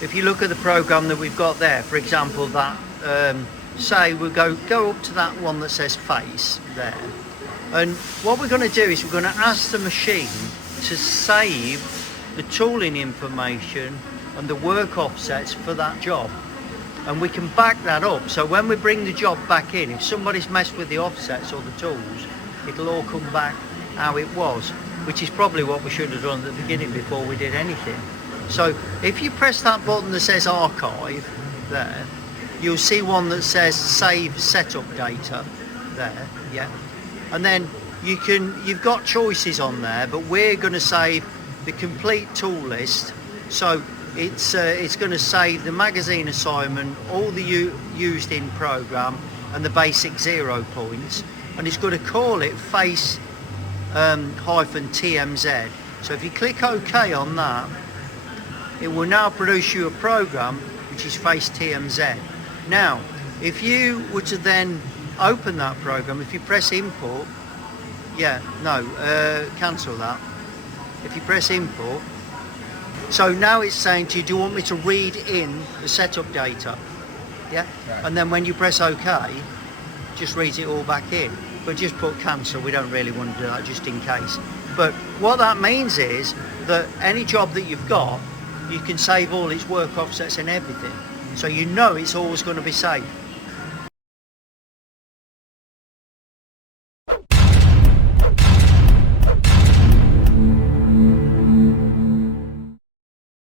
if you look at the program that we've got there, for example, that say we go up to that one that says face there, and what we're going to do is we're going to ask the machine to save the tooling information and the work offsets for that job, and we can back that up, so when we bring the job back in, if somebody's messed with the offsets or the tools, it'll all come back how it was, which is probably what we should have done at the beginning before we did anything. So if you press that button that says archive there, you'll see one that says save setup data there, yeah, and then you've got choices on there, but we're going to save the complete tool list. So it's going to save the magazine assignment, all the used in program, and the basic 0 points, and it's going to call it face -TMZ. So if you click OK on that, it will now produce you a program which is face TMZ. Now, if you were to then open that program, if you press import, cancel that. If you press import, so now it's saying to you, do you want me to read in the setup data? Yeah, right. And then when you press OK, just reads it all back in. But just put cancel, we don't really want to do that just in case. But what that means is that any job that you've got, you can save all its work offsets and everything. So you know it's always going to be safe.